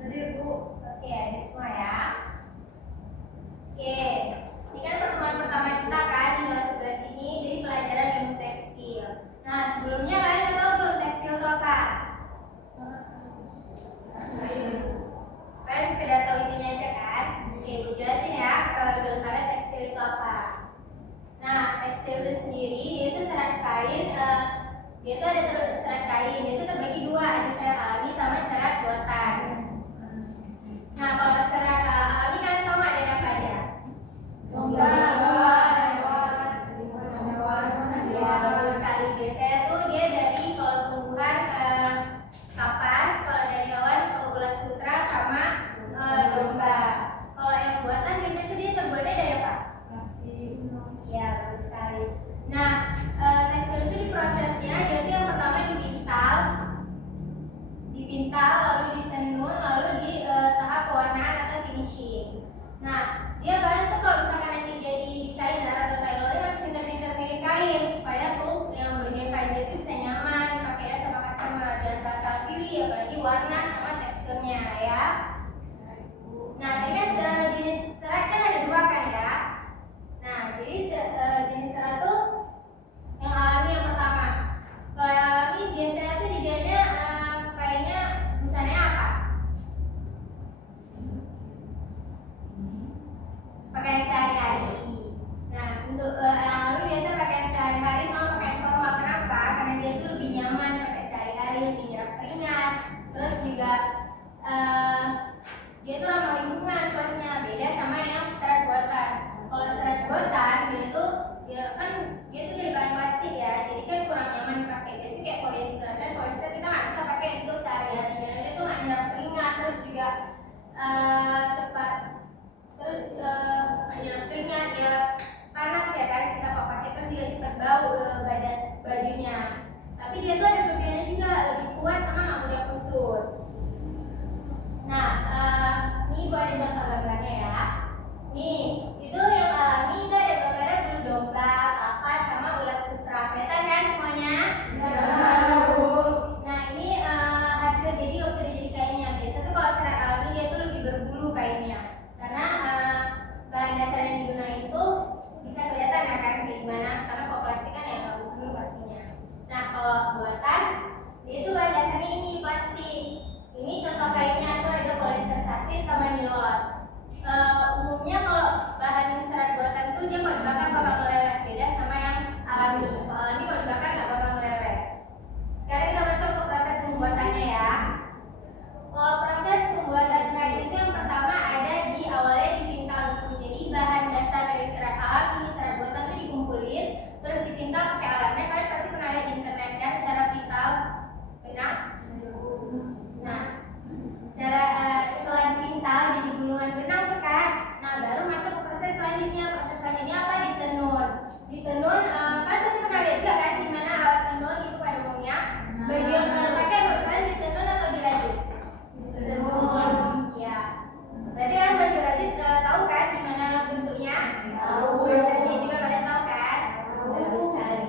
Hadir Bu. Oke, ada semua ya. Oke, ini kan pertemuan pertama kita kan di kelas 11 ini dari pelajaran ilmu tekstil. Nah, sebelumnya kalian udah tahu belum tekstil itu apa? Kalian sekedar tahu intinya aja kan? Oke, gue jelasin ya dulu kalian tekstil itu apa. Nah, tekstil itu sendiri dia itu serat kain. Dia itu ada serat kain. Dia itu terbagi dua, ada serat alami sama serat buatan. Nah, kalau serat alami kalian tahu nggak ada apa aja? Domba, hewan. Ya, bagus sekali. Biasanya tuh dia dari kalau tumbuhan kapas, kalau dari hewan ulat sutra sama domba. Kalau yang buatan biasanya tuh dia terbuatnya dari apa? Plastik. Iya, bagus sekali. Nah, tekstil itu diprosesnya dia tuh yang pertama dipintal, lalu ditenun, lalu di tahap pewarnaan atau finishing. Nah, dia kalian tuh kalau misalkan nanti jadi desainer atau tailoring harus pintar-pintar milih kain supaya tuh yang bagian kainnya itu bisa nyaman dipakai sama customer, dan salah pilih apalagi warna sama teksturnya ya. Nah, ini kan jenis serat kan ada dua kan ya. Nah, jadi jenis serat tuh yang alami yang pertama. Kalau yang alami biasanya tuh dijadinya kainnya busanya apa? Pakaian sehari-hari. Nah, untuk yang alami biasa pakaian sehari-hari sama pakaian formal. Kenapa? Karena dia tuh lebih nyaman pakai sehari-hari, lebih nyerap keringat. Terus juga dia tuh ramah lingkungan plusnya, beda sama yang serat buatan. Kalau serat buatan dia tuh dari bahan plastik ya, jadi kan kurang nyaman dipakai. Biasanya kayak polyester, dan polyester kita nggak bisa pakai untuk sehari-hari karena dia tuh nggak nyerap keringat, terus juga cepat, terus nggak nyerap keringat, dia panas ya kan kita pakai, terus juga cepat bau badan bajunya. Tapi dia tuh ada kelebihannya juga, lebih kuat sama nggak mudah kusut. Nah, ini gua ada contoh gambarnya ya. Nih, itu yang alami itu ada gambarnya bulu domba, kapas, sama ulat sutra. Kelihatan kan semuanya? Nah, ini hasil jadi waktu dia jadi kainnya. Biasa tuh kalau serat alami dia tuh lebih berbulu kainnya, karena bahan dasar yang digunakan itu bisa kelihatan ya kan kayak gimana. Karena kalau plastik kan ya nggak berbulu pastinya. Nah, kalau buatan dia itu bahan dasarnya ini plastik. Ini contoh kainnya tuh ada polyester satin sama nilon. Umumnya kalau bahan serat buatan tuh dia kalau dibakar bakal meleleh, beda sama yang alami. Kalau alami kalau dibakar nggak bakal meleleh. Sekarang kita masuk ke proses pembuatannya ya. Kalau proses pembuatan kain itu yang pertama ada di awalnya dipintal dulu. Jadi bahan dasar dari serat alami, serat buatan itu dikumpulin, terus dipintal pakai alatnya. Kalian pasti pernah lihat di internet kan cara pintal benang. Nah, setelah dipintal jadi gulungan benang tuh kan. Nah, baru masuk ke proses selanjutnya. Proses selanjutnya apa? Ditenun. Ditenun, kalian pasti pernah lihat juga kan gimana alat tenun itu pada umumnya. Baju yang kalian pakai menurut kalian ditenun atau dirajut? Ditenun. Ya. Berarti kan baju rajut tahu kan gimana bentuknya? Tahu. Prosesnya juga kalian tahu kan? Bagus sekali.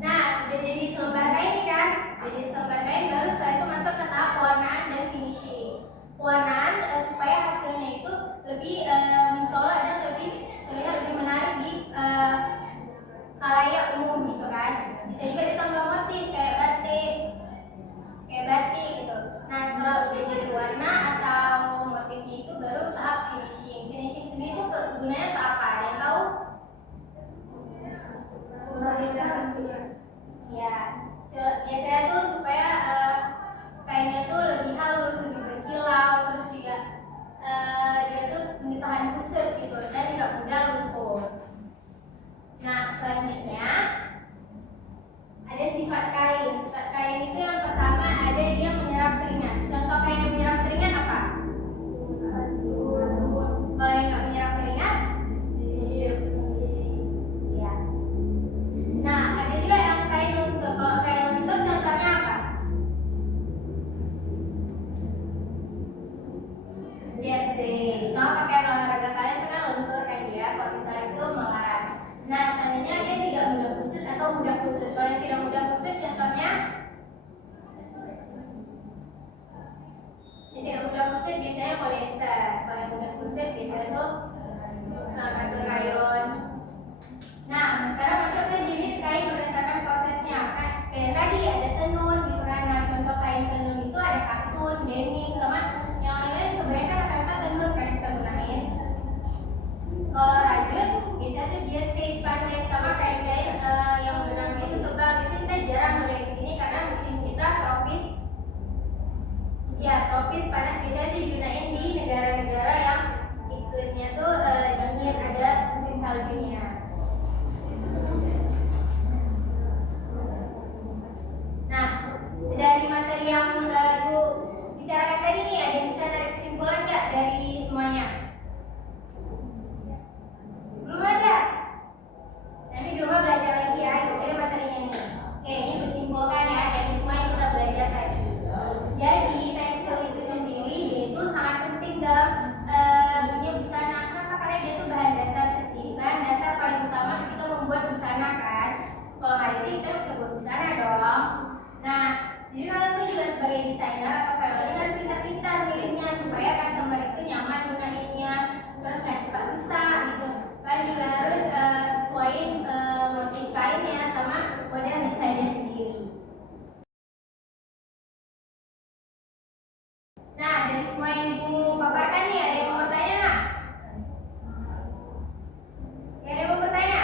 Nah, udah jadi selembar kain kan? Udah jadi selembar kain, baru setelah itu masuk ke tahap pewarnaan dan finishing. Pewarnaan supaya hasilnya itu lebih mencolok dan lebih terlihat lebih menarik di khalayak umum gitu kan. Bisa juga ditambah motif kayak batik gitu. Nah, setelah udah jadi warna atau motifnya itu baru tahap finishing. Finishing sendiri itu gunanya untuk apa? Ada yang tahu? Ya, biasanya tuh supaya kainnya tuh lebih halus, lebih berkilau, terus juga dia tuh tahan kusut gitu dan nggak mudah luntur. Nah, selanjutnya ada sifat kain. Sifat kain itu yang pertama ada dia menyerap keringat. Contoh kain yang menyerap keringat apa? Kalau yang nggak menyerap keringat, ya. Nah, ada juga yang kain luntur. Kalau kain luntur contohnya apa? Jersey. Sama pakaian olahraga kalian itu kan luntur kan dia. Kalau kita itu melar. Nah, selanjutnya dia tidak mudah kusut atau mudah kusut. Kalau yang tidak mudah kusut contohnya biasanya polyester. Kalau yang udah kusut biasanya tuh katun rayon. Nah, sekarang masuk ke jenis kain berdasarkan prosesnya. Kan kayak tadi ada tenun gitu kan. Nah, contoh kain tenun itu ada katun, denim, sama yang lain-lain kebanyakan rata-rata tenun kan kita gunain. Kalau rajut biasanya tuh jersey, spandex, sama kain-kain yang benangnya itu tebal. Biasanya kita jarang melihat di sini karena musim kita tropis. Ya, tropis panas biasanya digunain di negara-negara yang iklimnya tuh dingin, ada musim saljunya. Nah, dari materi yang Ibu bicarakan tadi nih, ada yang bisa narik kesimpulan nggak dari semuanya? Belum ada? Nanti di rumah belajar lagi ya, ini materinya nih. Oke, ini disimpulkan ya dari semua yang kita belajar tadi. Jadi tekstil itu sendiri dia itu sangat penting dalam dunia busana. Kenapa? Karena dia tuh bahan dasar sendiri, bahan dasar paling utama kita membuat busana kan. Kalau hari ini kita bisa buat busana dong. Nah, jadi kalian tuh juga sebagai desainer atau styling harus pintar-pintar milihnya supaya customer itu nyaman gunainnya, terus nggak cepat rusak gitu. Kalian juga harus sesuaiin motif kainnya sama model desainnya sendiri. Nah, dari semua yang Ibu paparkan nih, ada yang mau bertanya nggak? Ya, ada yang mau bertanya?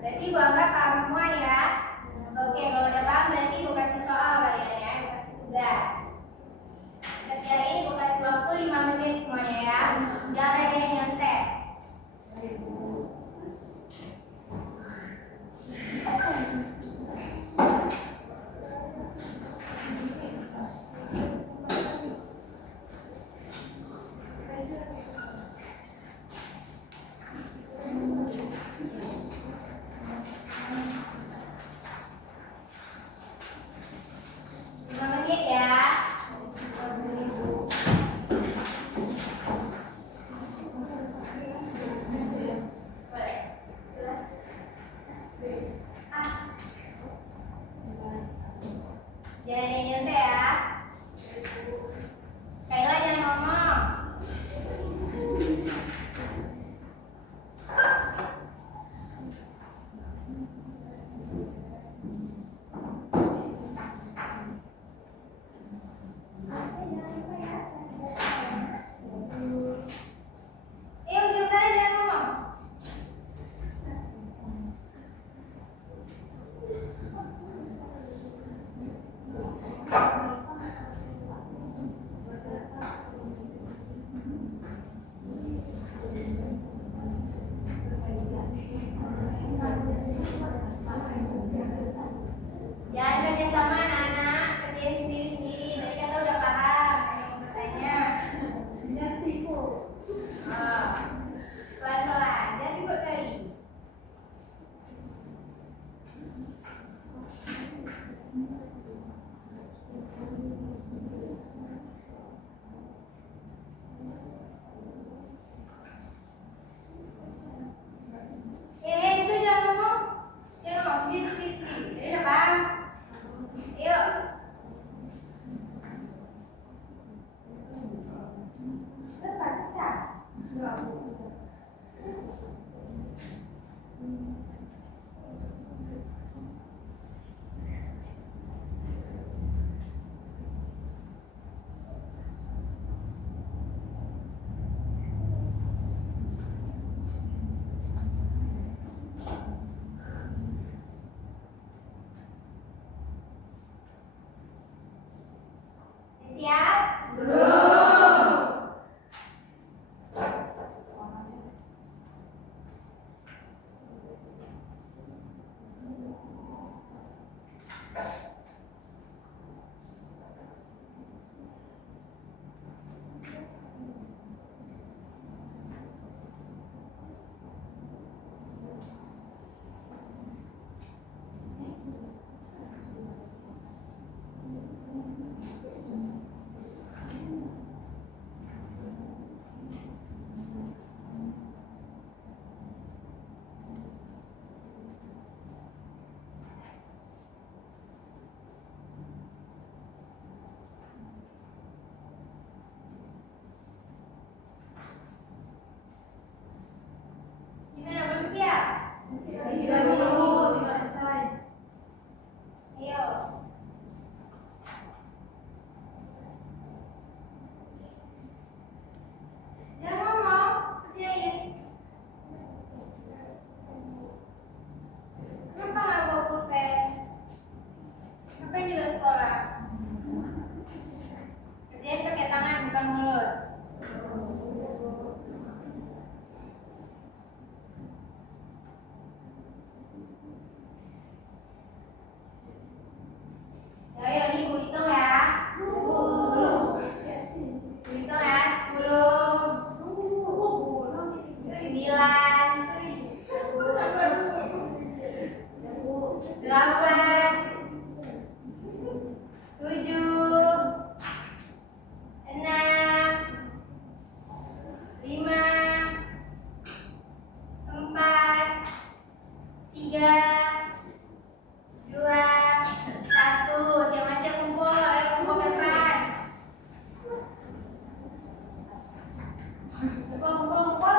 Berarti Ibu anggap paham semua ya. Oke, kalau udah paham berarti Ibu kasih soal kalian ya, Ibu kasih tugas. Ketika ini Ibu kasih waktu 5 menit semuanya ya. Jangan ada yang nyontek. Jangan yang nyantai ya. Kayla jangan ngomong. Ujung saya jangan ngomong. Jangan kerja sama anak-anak, kerjain sendiri-sendiri. Tadi kata udah paham, ada yang mau bertanya. Pelan-pelan, jangan ribut kali. Itu jangan ngomong. Jangan ngomong, gitu. Jadi udah paham. Yuk. Nggak susah. Siap? Belum. mulut. Ayo, ini Bu hitung ya. Bu hitung ya, 10, 9, 8, 7, 6, 5, 4, 3, 2, 1. Siap-siap kumpul, ayo kumpul ke depan. Kumpul.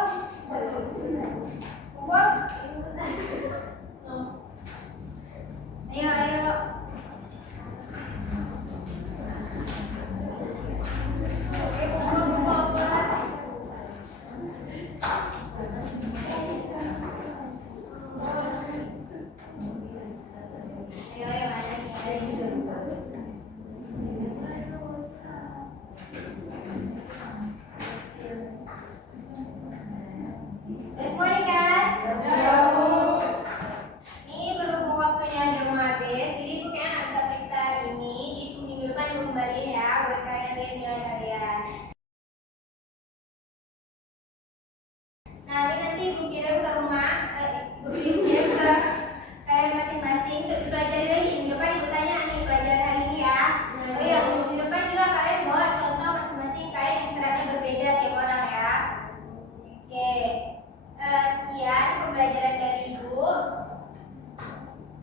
Ayo. Oke, kumpul. Ayo, ada nih. Udah semua nih kan? Ya, Bu. Ini berhubung waktunya udah mau habis, jadi Bu kayaknya nggak bisa periksa hari ini. Di minggu depan Ibu kembaliin ya, buat kalian lihat nilai kalian. Nah, ini nanti Ibu kirim ke rumah, Ibu kirim ke kalian masing-masing untuk dipelajari lagi. Minggu depan Ibu tanya nih pelajaran hari ini ya. Oh iya, untuk minggu depan juga kalian bawa contoh masing-masing kain yang seratnya berbeda tiap orang ya. Oke, sekian pembelajaran dari Ibu.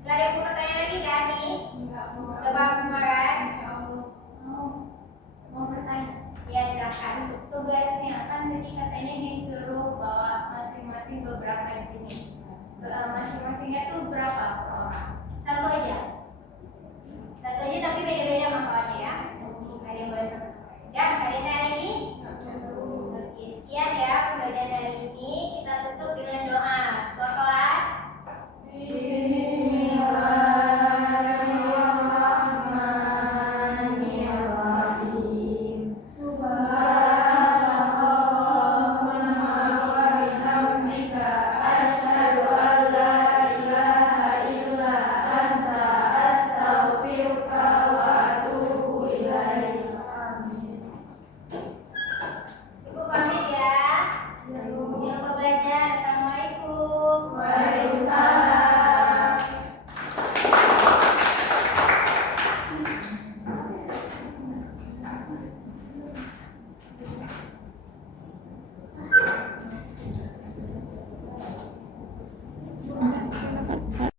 Gak ada pertanyaan lagi kan nih? Udah paham semua kan? Mau bertanya? Ya silakan. Tugasnya kan tadi katanya disuruh bawa masing-masing beberapa jenis. Masing-masingnya tuh berapa?